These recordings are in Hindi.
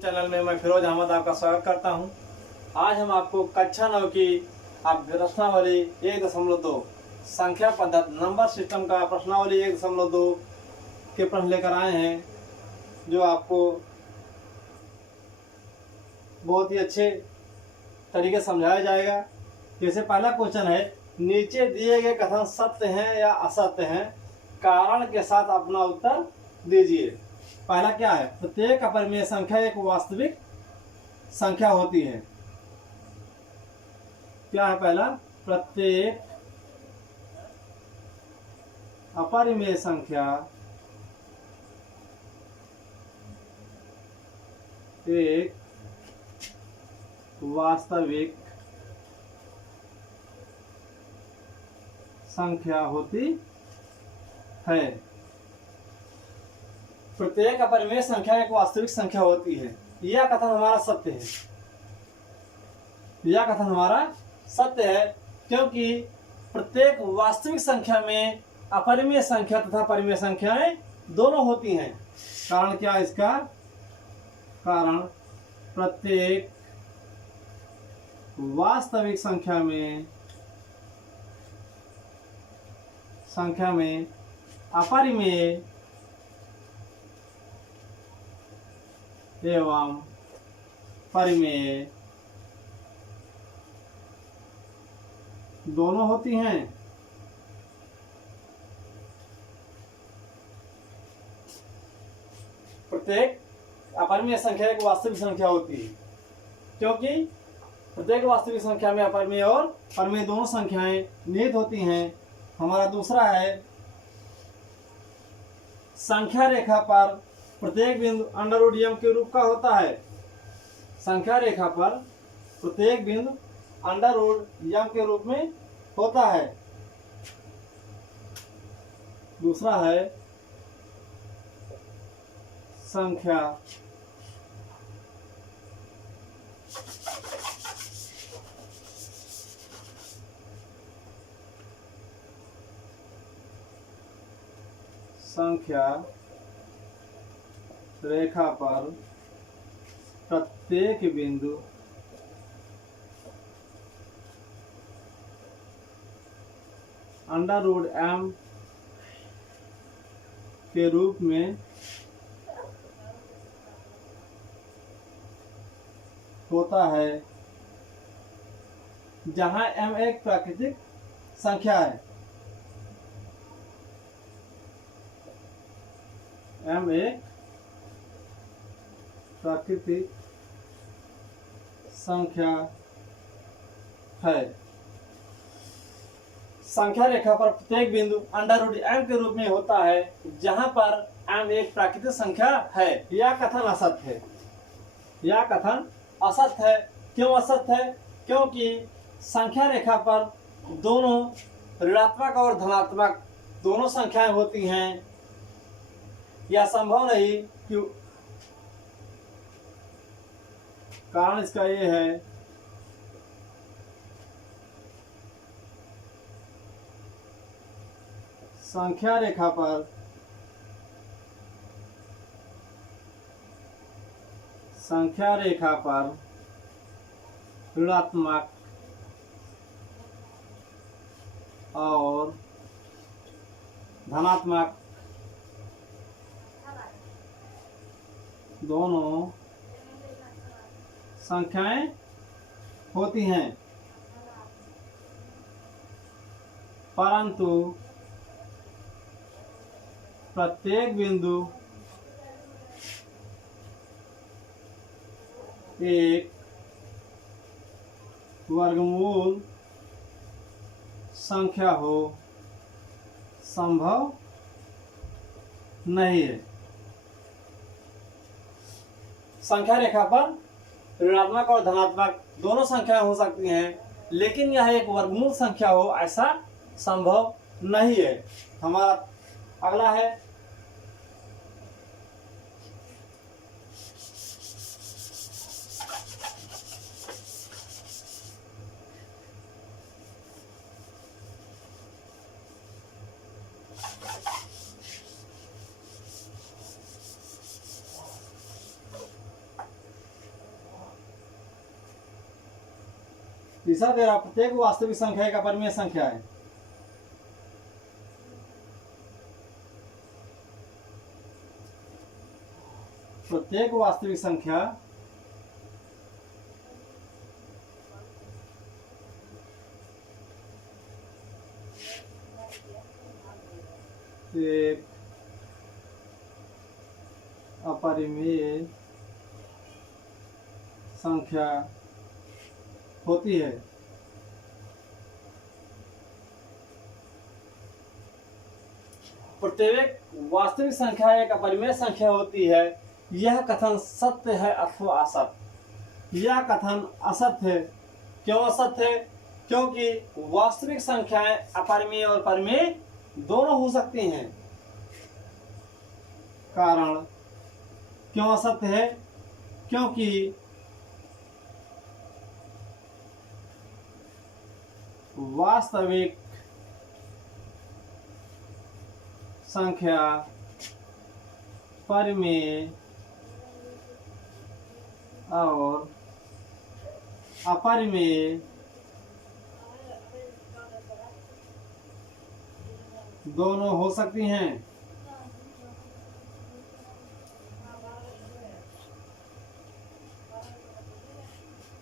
चैनल में मैं फिरोज अहमद आपका स्वागत करता हूं। आज हम आपको कक्षा 9 की आप प्रश्नावली 1.2 संख्या पद्धति नंबर सिस्टम का प्रश्नावली 1.2 के प्रश्न लेकर आए हैं, जो आपको बहुत ही अच्छे तरीके से समझाया जाएगा। जैसे पहला क्वेश्चन है, नीचे दिए गए कथन सत्य हैं या असत्य हैं, कारण के साथ अपना उत्तर दीजिए। पहला क्या है, प्रत्येक अपरिमेय संख्या एक वास्तविक संख्या होती है। क्या है पहला, प्रत्येक अपरिमेय संख्या एक वास्तविक संख्या होती है। प्रत्येक अपरिमेय संख्या एक वास्तविक संख्या होती है, यह कथन हमारा सत्य है। यह कथन हमारा सत्य है क्योंकि प्रत्येक वास्तविक संख्या में अपरिमेय संख्या तथा परिमेय संख्याएं दोनों होती हैं। कारण क्या है इसका, कारण प्रत्येक वास्तविक संख्या में अपरिमेय एवं परिमेय दोनों होती हैं। प्रत्येक अपरिमेय संख्या एक वास्तविक संख्या होती है क्योंकि प्रत्येक वास्तविक संख्या में अपरिमेय और परिमेय दोनों संख्याएं निहित होती हैं। हमारा दूसरा है, संख्या रेखा पर प्रत्येक बिंदु अंडर रूट m के रूप का होता है। संख्या रेखा पर प्रत्येक बिंदु अंडर रूट m के रूप में होता है। दूसरा है, संख्या रेखा पर प्रत्येक बिंदु अंडर रूट m के रूप में होता है, जहां m एक प्राकृतिक संख्या है। m एक प्राकृतिक संख्या है। संख्या रेखा पर प्रत्येक बिंदु अंडर रूट m के रूप में होता है, जहां पर m एक प्राकृतिक संख्या है। यह कथन असत्य है। यह कथन असत्य है। क्यों असत्य है? क्योंकि संख्या रेखा पर दोनों ऋणात्मक और धनात्मक दोनों संख्याएं होती हैं। यह संभव नहीं। क्यों? कारण इसका यह है, संख्या रेखा पर ऋणात्मक और धनात्मक दोनों संख्याएं होती हैं, परंतु प्रत्येक बिंदु एक वर्गमूल संख्या हो संभव नहीं है। संख्या रेखा पर ऋणात्मक और धनात्मक दोनों संख्याएं हो सकती हैं, लेकिन यह एक वर्गमूल संख्या हो ऐसा संभव नहीं है। हमारा अगला है, तीसरा दे रहा प्रत्येक वास्तविक संख्या एक अपरिमेय संख्या है। प्रत्येक वास्तविक संख्या एक अपरिमेय संख्या होती है। प्रत्येक वास्तविक संख्या एक अपरिमेय संख्या होती है, यह कथन सत्य है अथवा असत्य। यह कथन असत्य है। क्यों असत्य है? क्योंकि वास्तविक संख्याएं अपरिमेय और परिमेय दोनों हो सकती हैं। कारण क्यों असत्य है? क्योंकि वास्तविक संख्या परिमेय और अपरिमेय दोनों हो सकती हैं।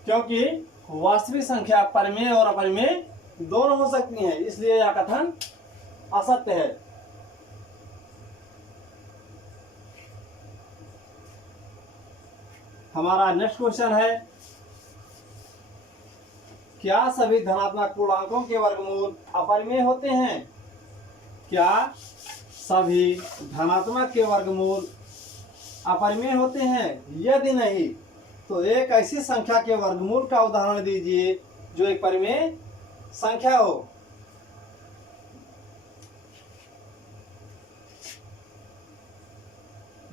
क्योंकि वास्तविक संख्या परिमेय और अपरिमेय दोनों हो सकती हैं, इसलिए यह कथन असत्य है। हमारा नेक्स्ट क्वेश्चन है, क्या सभी धनात्मक पूर्णांकों के वर्गमूल अपरिमेय होते हैं? क्या सभी धनात्मक के वर्गमूल अपरिमेय होते हैं? यदि नहीं तो एक ऐसी संख्या के वर्गमूल का उदाहरण दीजिए जो एक परिमेय संख्या हो।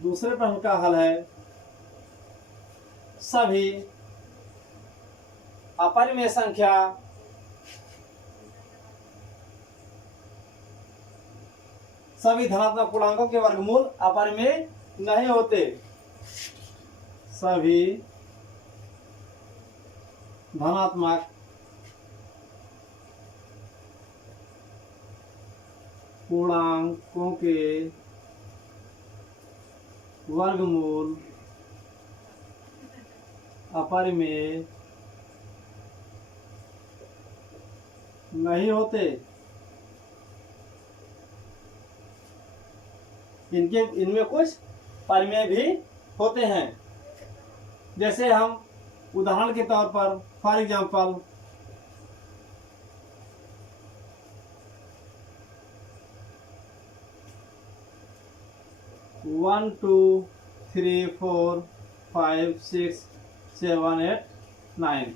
दूसरे प्रश्न का हल है, सभी अपरिमेय संख्या सभी धनात्मक पूर्णांकों के वर्गमूल अपरिमेय नहीं होते। सभी धनात्मक पूर्णांकों के वर्गमूल अपरिमेय नहीं होते। इनमें कुछ परिमेय भी होते हैं। जैसे हम उदाहरण के तौर पर फॉर एग्जाम्पल 1 2 3 4 5 6 7 8 9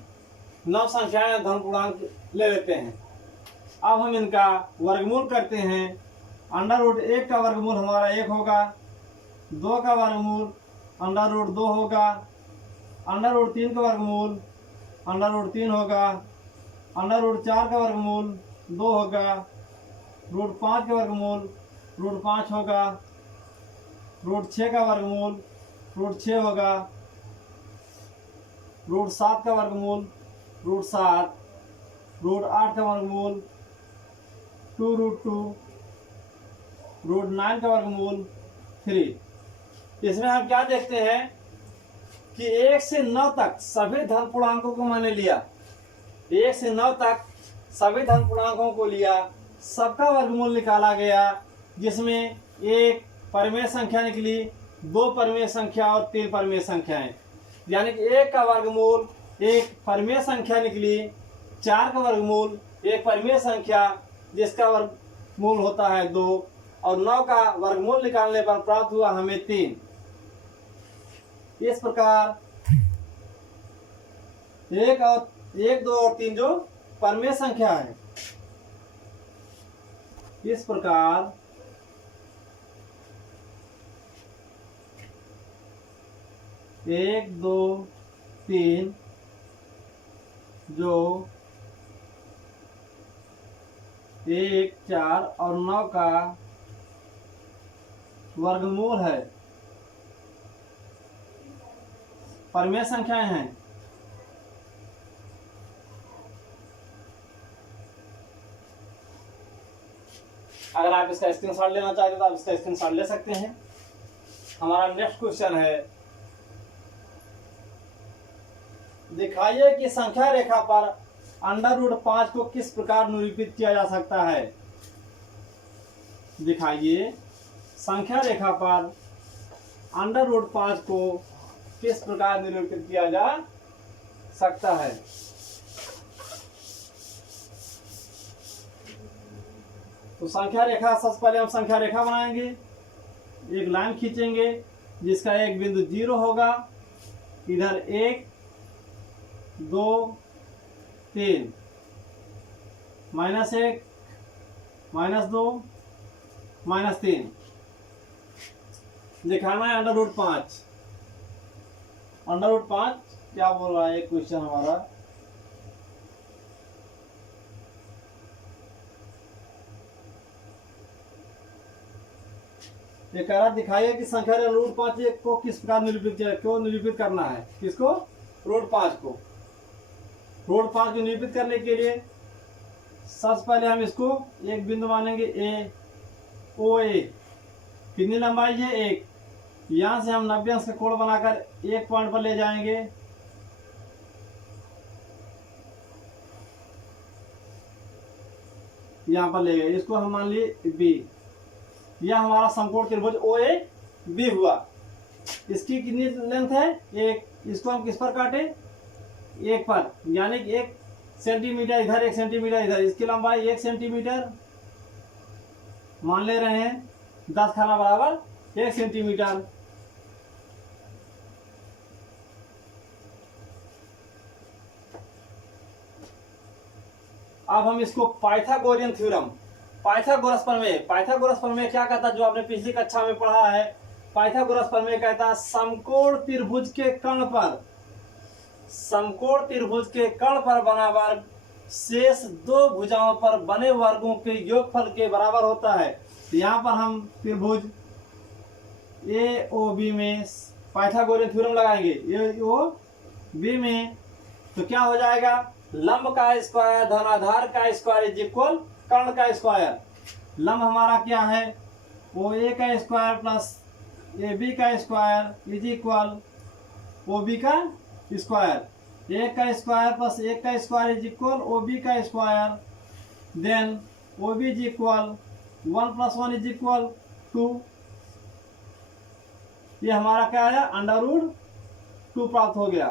9 संख्याएं धन पूर्णांक ले लेते हैं। अब हम इनका वर्गमूल करते हैं। अंडर रूट 1 का वर्गमूल हमारा 1 होगा, 2 का वर्गमूल अंडर रूट 2 होगा, अंडर रूट 3 का वर्गमूल अंडर रूट 3 होगा, अंडर रूट 4 का वर्गमूल 2 होगा, रूट 5 का वर्गमूल रूट 5 होगा, रूट 6 का वर्गमूल रूट 6 होगा, रूट 7 का वर्गमूल रूट 7, रूट 8 का वर्गमूल 2 रूट 2, रूट 9 का वर्गमूल 3। इसमें हम क्या देखते हैं कि 1 से 9 तक सभी धन पूर्णांकों को मैंने लिया। 1 से 9 तक सभी धन पूर्णांकों को लिया, सबका वर्गमूल निकाला गया, जिसमें एक परिमेय संख्या निकली, 2 परिमेय संख्या और 3 परिमेय संख्याएं। यानी कि 1 का वर्गमूल एक परिमेय संख्या निकली, 4 का वर्गमूल एक परिमेय संख्या जिसका वर्गमूल होता है 2, और 9 का वर्गमूल निकालने पर प्राप्त हुआ हमें 3। इस प्रकार 1, 2 और 3 जो परिमेय संख्या है, इस प्रकार 1 2 3 जो 1 4 और 9 का वर्गमूल है, परिमेय संख्याएं हैं। अगर आप इसका स्क्रीनशॉट लेना चाहते हैं तो आप इसका स्क्रीनशॉट ले सकते हैं। हमारा नेक्स्ट क्वेश्चन है, दिखाइए कि संख्या रेखा पर √5 को किस प्रकार निरूपित किया जा सकता है। दिखाइए संख्या रेखा पर √5 को किस प्रकार निरूपित किया जा सकता है। तो संख्या रेखा, सबसे पहले हम संख्या रेखा बनाएंगे, एक लाइन खींचेंगे जिसका एक बिंदु 0 होगा, इधर 1 2 3, -1 -2 -3, दिखाना है √5। √5 क्या बोल रहा है एक क्वेश्चन हमारा, ये कह रहा दिखाइए कि संख्या √5 को किस प्रकार निरूपित किया, क्यों निरूपित करना है, किसको, √5 को। √5 को निरूपित करने के लिए सबसे पहले हम इसको एक बिंदु मानेंगे ए, ओ ए, कितनी लंबाई है 1, यहाँ से हम 90 अंश का कोण बनाकर एक पॉइंट पर ले जाएंगे, यहाँ पर ले गए, इसको हम मान लिए बी। यह हमारा समकोण त्रिभुज ओ ए बी हुआ। इसकी कितनी लेंथ है 1, इसको हम किस पर काटे, 1 पर, यानी कि 1 सेंटीमीटर इधर 1 सेंटीमीटर इधर, इसकी लंबाई 1 सेंटीमीटर मान ले रहे हैं, 10 खाना बराबर 1 सेंटीमीटर। अब हम इसको पाइथागोरियन थ्योरम, पाइथागोरस प्रमेय क्या कहता है, जो आपने पिछली कक्षा में पढ़ा है। पाइथागोरस प्रमेय कहता है समकोण त्रिभुज के कर्ण पर बना वर्ग शेष 2 भुजाओं पर बने वर्गों के योगफल के बराबर होता है। यहाँ पर हम त्रिभुज ए ओ बी में पाइथागोरियन थ्योरम लगाएंगे। ए ओ बी में तो क्या हो जाएगा, लंब का स्क्वायर धनाधार का स्क्वायर इज इक्वल कर्ण का स्क्वायर। लंब हमारा क्या है, ओ ए का स्क्वायर प्लस ए बी का square is equal O B का स्क्वायर। 1 का स्क्वायर प्लस 1 का square is equal O B का square. Then O B is equal 1 + 1 is equal 2। ये हमारा क्या है, √2 प्राप्त हो गया।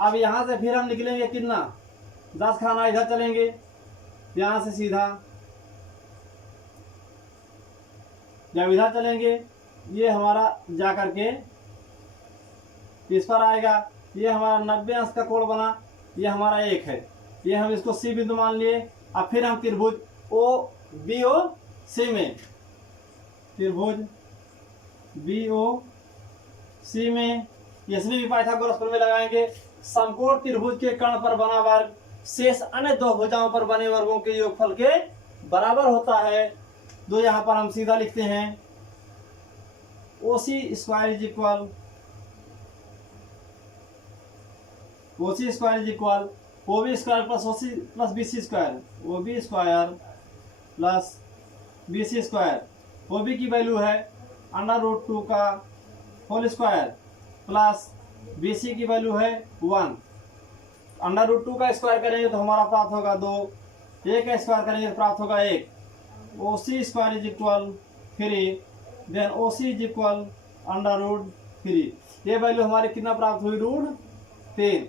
अब यहाँ से फिर हम निकलेंगे कितना, 10 खाना इधर चलेंगे, यहाँ से सीधा जब इधर चलेंगे ये हमारा जा करके इस पर आएगा, ये हमारा 90 अंश का कोण बना, ये हमारा 1 है, ये हम इसको सी बिंदु मान लिए। अब फिर हम त्रिभुज ओ बी ओ सी में, त्रिभुज बी ओ सी में इसमें भी पाइथागोरस प्रमेय लगाएंगे। समकोण त्रिभुज के कर्ण पर बना वर्ग शेष अन्य 2 भुजाओं पर बने वर्गों के योगफल के बराबर होता है। दो यहाँ पर हम सीधा लिखते हैं, OC square is equal OC square is equal OB square plus OC plus BC square, OB square plus BC square. OB की वैल्यू है √2 का होल स्क्वायर प्लस बीसी की वैल्यू है 1। √2 का स्क्वायर करेंगे तो हमारा प्राप्त होगा 2, 1 का स्क्वायर करेंगे तो प्राप्त होगा 1। OC square is equal 3, then OC is equal √3। ये वैल्यू हमारी कितना प्राप्त हुई, √3।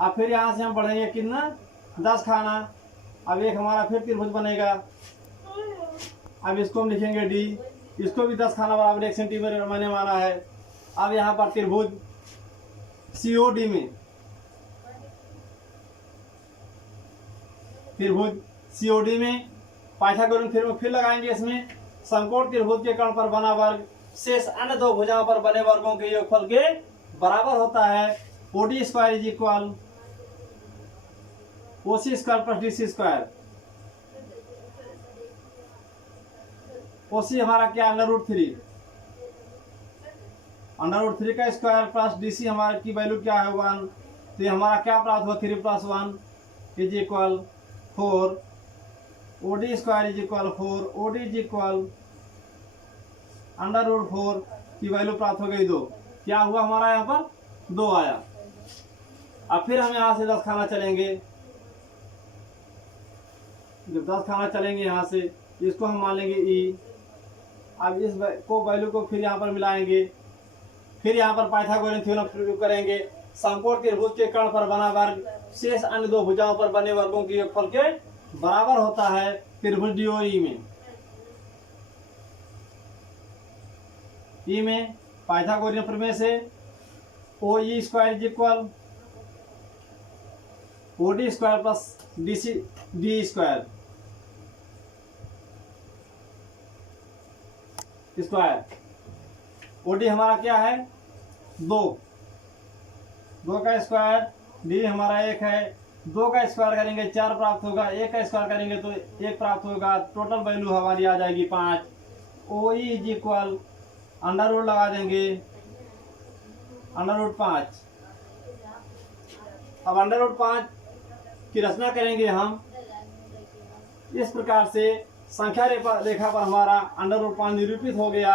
अब फिर यहाँ से हम बढ़ेंगे कितना, 10 खाना। अब एक हमारा फिर त्रिभुज बनेगा, अब इसको हम लिखेंगे डी, इसको भी 10 खाना बराबर 1 सेंटीमीटर मैंने माना है। अब यहाँ पर त्रिभुज सीओडी में, त्रिभुज सीओडी में पाइथागोरस थ्योरम फिर लगाएंगे। इसमें समकोण त्रिभुज के कर्ण पर बना वर्ग शेष अन्य 2 भुजाओं पर बने वर्गों के योगफल के बराबर होता है। OD square is equal OC square plus DC square. OC हमारा क्या है, √3, √3 का स्क्वायर प्लस डीसी हमारे की वैल्यू क्या है 1। तो ये हमारा क्या प्राप्त हुआ, 3 + 1 is equal 4। OD square is equal 4, OD is equal √4 की वैल्यू प्राप्त हो गई 2। क्या हुआ हमारा यहाँ पर 2 आया। अब फिर हम यहाँ से 10 खाना चलेंगे। जब 10 खाना चलेंगे यहाँ से, इसको हम मान लेंगे ई। अब इस को वैल्यू को फिर यहाँ पर मिलाएंगे, फिर यहाँ पर पाइथागोरियन थ्योरम प्रयोग करेंगे। समकोण त्रिभुज के कर्ण पर बना वर्ग शेष अन्य दो भुजाओं पर बने वर्गों की योगफल के बराबर होता है त्रिभुज DOE में। ई में पाइथागोरियन प्रमेय से OE square is equal OD square plus DE square OD हमारा क्या है 2 का स्क्वायर, D हमारा 1 है। 2 का स्क्वायर करेंगे 4 प्राप्त होगा, 1 का स्क्वायर करेंगे तो 1 प्राप्त होगा। टोटल वैल्यू हमारी आ जाएगी 5। OE is equal under root लगा देंगे √5। अब √5 की रचना करेंगे हम इस प्रकार से। संख्या रेखा पर हमारा √5 निरूपित हो गया।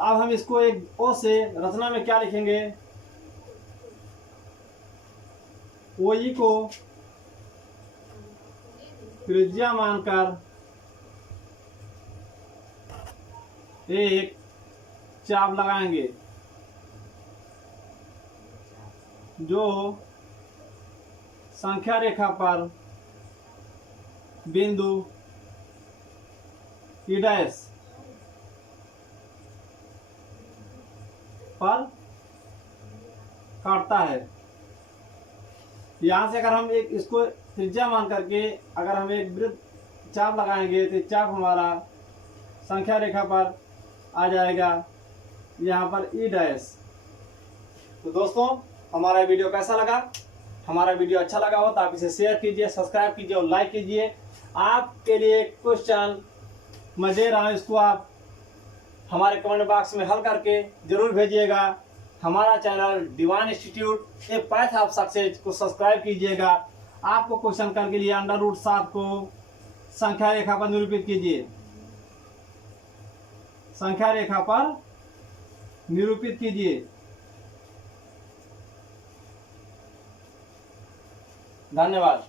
अब हम इसको एक ओ से रचना में क्या लिखेंगे, OE को त्रिज्या मानकर एक चाप लगाएंगे जो संख्या रेखा पर बिंदु E' पर काटता है। यहाँ से अगर हम एक इसको त्रिज्या मान करके अगर हम एक वृत्त चाप लगाएंगे तो चाप हमारा संख्या रेखा पर आ जाएगा यहाँ पर E'। तो दोस्तों हमारा वीडियो कैसा लगा? हमारा वीडियो अच्छा लगा हो तो आप इसे शेयर कीजिए, सब्सक्राइब कीजिए और लाइक कीजिए। आपके लिए क्वेश्चन मैं दे रहा हूँ, इसको आप हमारे कमेंट बॉक्स में हल करके जरूर भेजिएगा। हमारा channel divine institute a path of success को सब्सक्राइब कीजिएगा। आपको क्वेश्चन करके लिए √7 को संख्या रेखा पर निरूपित कीजिए, संख्या रेखा पर निरूपित कीजिए। धन्यवाद।